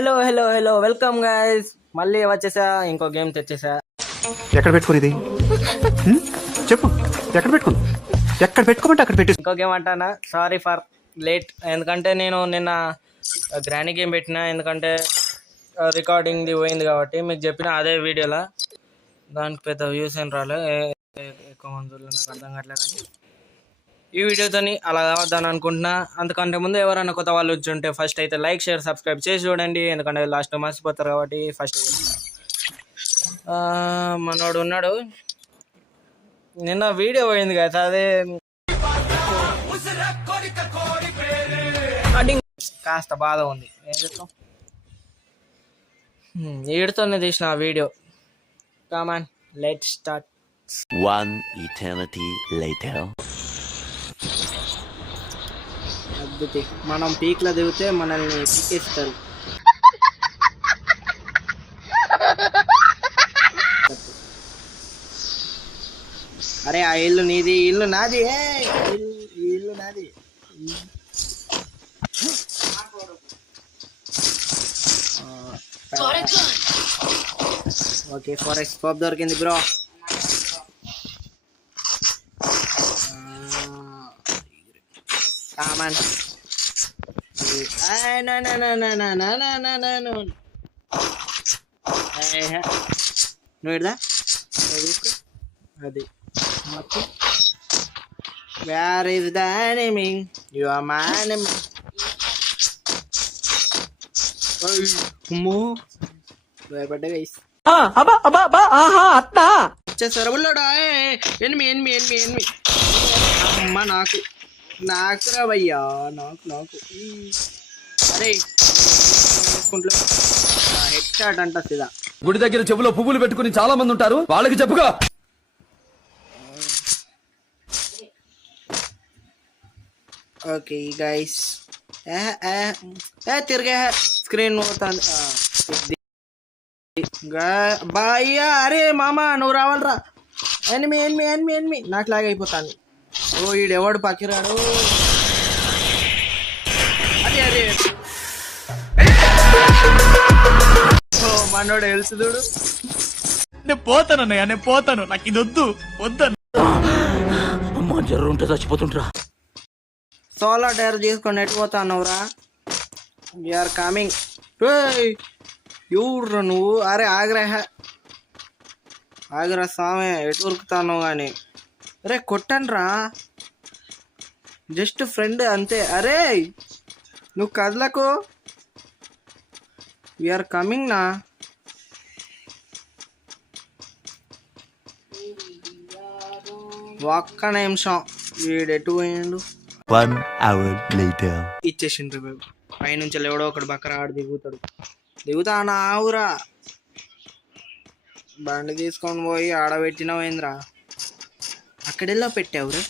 Hello hello hello welcome guys. మళ్ళీ వచ్చేసా, ఇంకో గేమ్ తెచ్చేసా. ఎక్కడ పెట్టుకునేది చెప్పు, ఎక్కడ పెట్టుకుని ఎక్కడ పెట్టుకోమంటే అక్కడ పెట్టు. ఇంకో గేమ్ అంటానా, సారీ ఫర్ లేట్. ఎందుకంటే నేను నిన్న గ్రానీ గేమ్ పెట్టినా, ఎందుకంటే రికార్డింగ్ది పోయింది కాబట్టి. మీకు చెప్పిన అదే వీడియోలో దానికి పెద్ద వ్యూస్ ఏం రాలే, ఎక్కువ మంది నాకు అర్థం కావట్లేదు. కానీ ఈ వీడియోతోని అలా కావద్దని అనుకుంటున్నా. అంతకంటే ముందు ఎవరైనా కొత్త వాళ్ళు వచ్చి ఉంటే ఫస్ట్ అయితే లైక్, షేర్, సబ్స్క్రైబ్ చేసి చూడండి, ఎందుకంటే లాస్ట్ మర్చిపోతారు కాబట్టి. ఫస్ట్ మనోడు ఉన్నాడు, నిన్న వీడియో పోయింది కదా, అదే కాస్త బాధ ఉంది. ఏం చెప్తాం, వీడితోనే తీసిన ఆ video. Come on let's start. One eternity later. అద్భుతి, మనం పీక్లో దిగితే మనల్ని పీకేస్తారు. అరే ఆ ఇల్లు నీది, ఇల్లు నాది, ఇల్లు నాది. ఓకే, ఫారెస్ట్ స్కోప్ దొరికింది బ్రో. కామన్ నువ్వు ఇడదా తీసుకో. అది మొత్తం where is the enemy, you are my enemy. భయపడ్డా గైస్. వచ్చేసారు బుల్లోడా. Enemy enemy enemy enemy. అమ్మ నాకు నాకురా భయ్యా, నాకు అరే హెడ్ షాట్ అంట సిదా. గుడి దగ్గర చెవులో పువ్వులు పెట్టుకుని చాలా మంది ఉంటారు, వాళ్ళకి చెప్పుగా. ఓకే గైస్, తిరిగే స్క్రీన్ పోతుంది భయ్యా. అరే మామా నువ్వు రావాలరా. ఎనిమి ఎనిమి ఎనిమి ఎనిమి నాకు లాగా అయిపోతాను. ఓ ఈడెవడు పక్కిరాడు. అదే అదే మనోడు హెల్త్ చూడు. నేను పోతాను అన్నయ్య, నేను పోతాను, నాకు ఇది వద్దు వద్దు. అమ్మా జర్రు ఉంటే చచ్చిపోతుంటరా. సోలో టైర్ తీసుకొని ఎట్టుపోతానవురా. You're coming. ఎవరు నువ్వు? అరే ఆగ్రా స్వామి, ఎటు ఉరుకుతాను కానీ. అరే కొట్టండి రా, జస్ట్ ఫ్రెండ్ అంతే. అరే నువ్వు కదలకు, వీఆర్ కమింగ్ నా. ఒక్క నిమిషం, వీడెటు పోయిండు. 1 hour later. ఇచ్చేసిండ్రు మేము. పైనుంచి ఎవడో ఒకడు బక్కర ఆడు దిగుతా నా ఆవురా. బండి తీసుకొని పోయి ఆడబెట్టినావు ఏంద్రా? అక్కడెలా పెట్టావురా?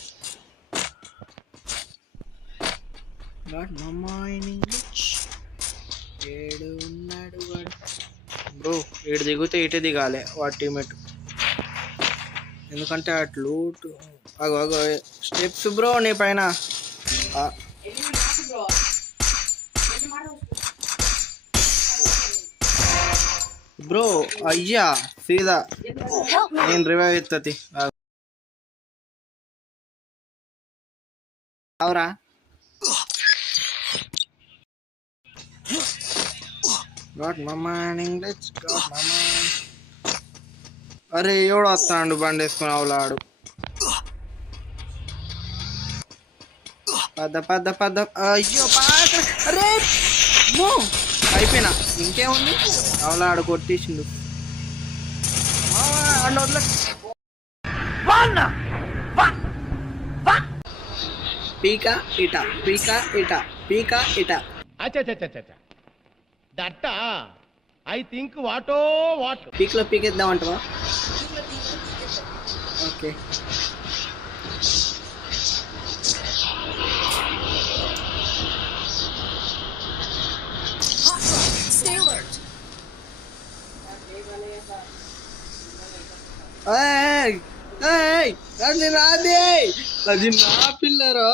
ఏడు ఉన్నాడు వాడు బ్రో. ఇటు దిగితే ఇటే దిగాలి వాడి టీమేట్, ఎందుకంటే అట్లు అగో స్టెప్స్ బ్రో నీ పైన. బ్రో అయ్యా సీదా నేను రివైవ్ ఎత్తది అవురా. అరే ఎవడు వస్తాడు బండి వేసుకుని అవలాడు. పద అయ్యో అరే అయిపోయినా. ఇంకేముంది, అవలాడు కొట్టేసిండు. పీకా ఇట. దట్ ఐ థింక్ వాటో వాట్. పీక్లో పీకేద్దామంటవా? ఓకే అది నాదే, అది నా పిల్లరా.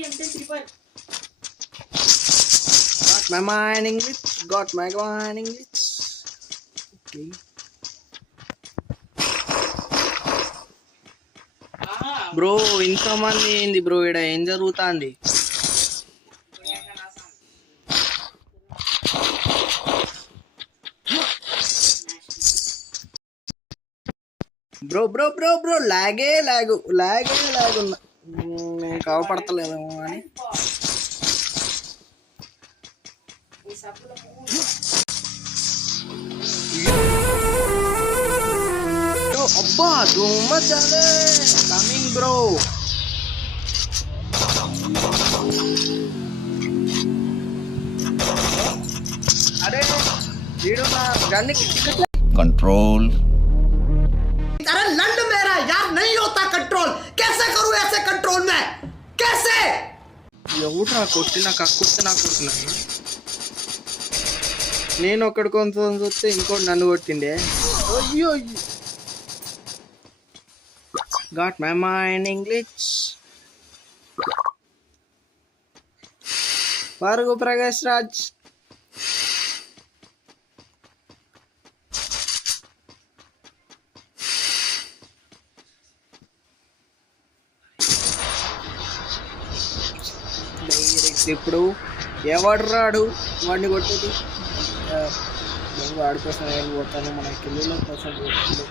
Got my mining glitch. Got my mining glitch. Okay. Bro ఇంతమంది ఏంది బ్రో, ఇక్కడ ఏం జరుగుతుంది? బ్రో బ్రో బ్రో బ్రో లాగే ఉన్నా. నేను కావపడతలేదేమో అని. అబ్బా దుమ్మ చాలే కమింగ్ బ్రో. అరే వీడు నా గన్ని कंट्रोल अरे लंड मेरा यार नहीं होता कंट्रोल कैसे करूं ऐसे कंट्रोल में कैसे ఎవడ్రా కొట్టినా కక్కుర్తి కొట్టినా. నేను ఒక్కడి కొంచెం చూస్తే ఇంకోటి నన్ను కొట్టిండే. అయ్యో గాట్ మై మైనింగ్ గ్లిచ్. పరుగు ప్రకాష్ రాజ్. ఇప్పుడు ఎవడు రాడు వాడిని కొట్టేది. వాడి కోసం నేను పోతాను, మన కిల్లుల కోసం పోతుంది.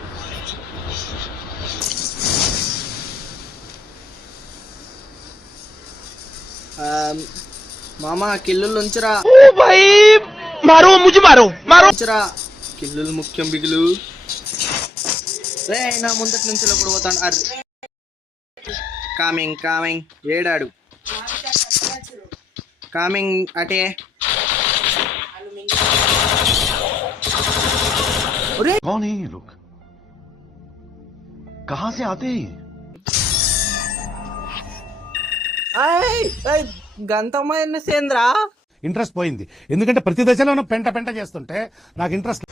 మామ కిల్లులు ఉంచరా, मारो मुझे मारो ఉంచరా. కిల్లులు ముఖ్యం బిగులు. రే నా ముందటి నుంచి లోపల పోతాను. అర్రే కామింగ్ ఏడాడు కామింగ్ అటే. कौन है ये लोग? कहां से आते हैं? గంతమైన సేంద్ర ఇంట్రెస్ట్ పోయింది. ఎందుకంటే ప్రతి దశలోనూ పెంట చేస్తుంటే నాకు ఇంట్రెస్ట్.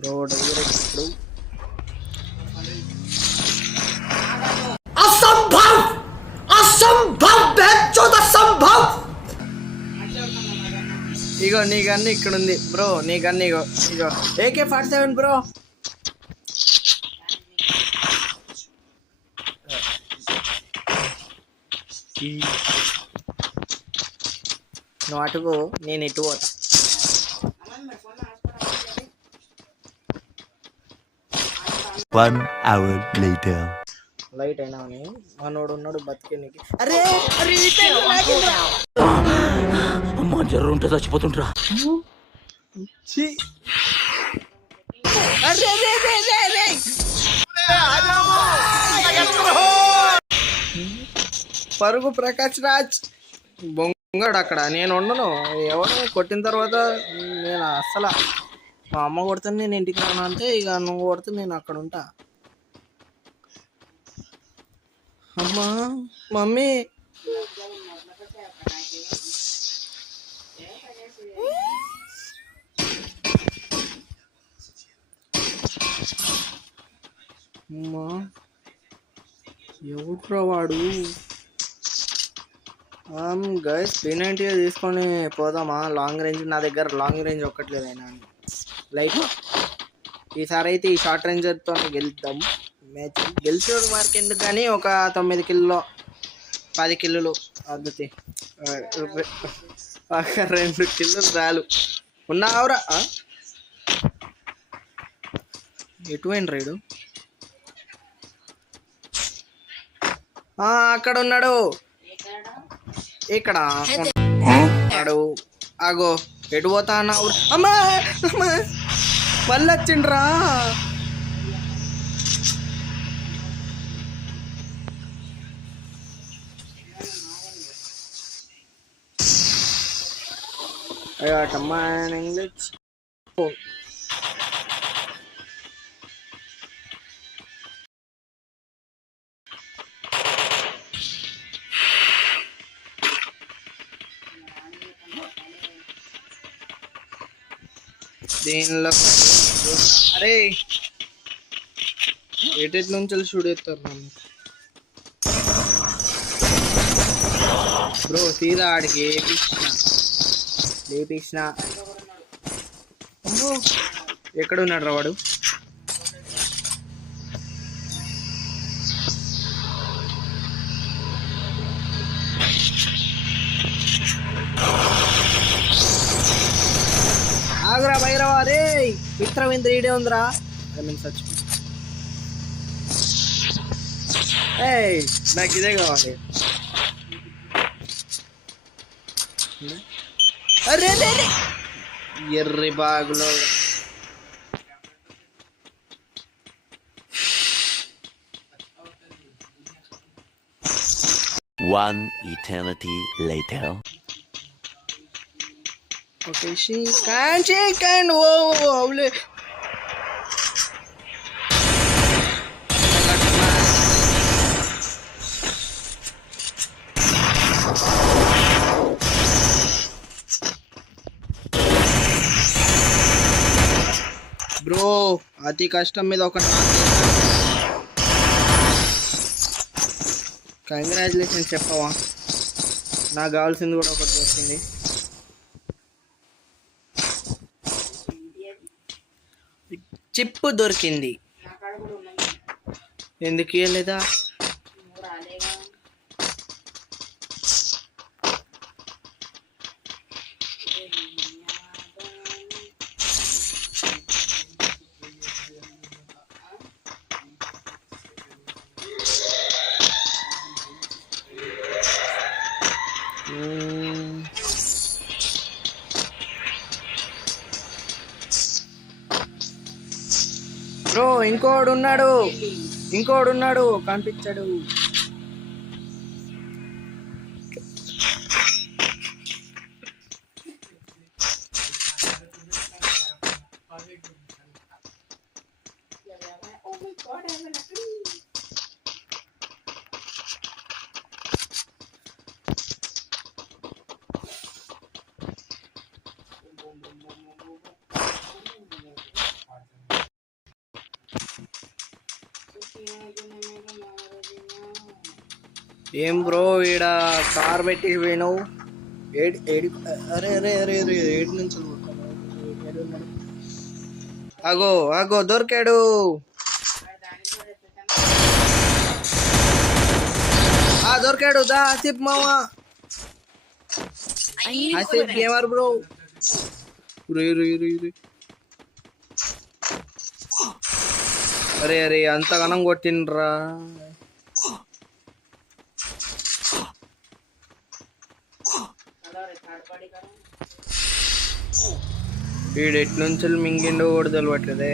బ్రో డైరెక్ట్ असंभव असंभव बेचोद असंभव ఇగో నీ గన్ను ఇక్కడ ఉంది బ్రో. నీ గన్ను ఇగో AK-47 బ్రో. నువ్వు అటుకు నేను ఇటు పోతా. One hour later. లైట్ అయినా అని మనోడు ఉన్నాడు బతికే నీకు. అరే అమ్మా జర్రు ఉంటే చచ్చిపోతుంటరా. పరుగు ప్రకాష్ రాజ్ బొంగడు అక్కడ. నేను ఉండను. ఎవరు కొట్టిన తర్వాత నేను అస్సలు మా అమ్మ కొడితే నేను ఇంటికి రాను అంటే, ఇక నువ్వు కొడితే నేను అక్కడ ఉంటా. అమ్మా మమ్మీ అమ్మా ఎవడ్రా వాడు. గైస్ P90 తీసుకొని పోదామా? లాంగ్ రేంజ్ నా దగ్గర లాంగ్ రేంజ్ ఒక్కట్లేదు అయినా లైట్. ఈసారి అయితే ఈ షార్ట్ రేంజర్తో గెలుద్దాం. మ్యాచ్ గెలిచేవాడు మార్క్ ఎందుకు కానీ ఒక 9 కిల్లో 10 కిల్లులు అద్దుతి. ఒక 2 కిల్లులు చాలు. ఉన్నావురా ఎటువంటి రైడు అక్కడ ఉన్నాడు. ఇక్కడ ఉన్నాడు. ఆగో ఎటు పోతా అన్నావు? అమ్మా మళ్ళీ వచ్చిండ్రా. అమ్మా ఇంగ్లీష్ దీనిలో. అరే ఎటు నుంచి షూట్ చేస్తారు నన్ను బ్రో. సీదా ఆడికి లేపించిన ఎక్కడ ఉన్నాడు రా వాడు? ఆగురా భైరవా రే, మిత్రవింద్ర ఈడే ఉందిరా. ఐ మీన్ సచ్ నాకు ఇదే కావాలి. అరే ఎర్రి బాగులో One eternity later. Okay shake and ఓ అవులే. బ్రో అతి కష్టం మీద ఒక కంగ్రాచులేషన్స్ చెప్పవా? నాకు కావాల్సింది కూడా ఒకటి దొరికింది. చిప్పు దొరికింది. ఎందుకు ఇవ్వలేదా? బ్రో ఇంకోడు ఉన్నాడు కనిపించాడు. ఏం బ్రో ఈడ కార్ పెట్టి పోయినావు? అరే అరే అరే అరే ఏడు నుంచి అగో దొరికాడు. దొరికాడు దా ఆసిఫ్ మామా. Asif gamer bro. అరే అరే అంతగానం కొట్టిండ్రా. వీడు ఎట్నుంచి మింగిండో కూడా తెలియట్లేదే.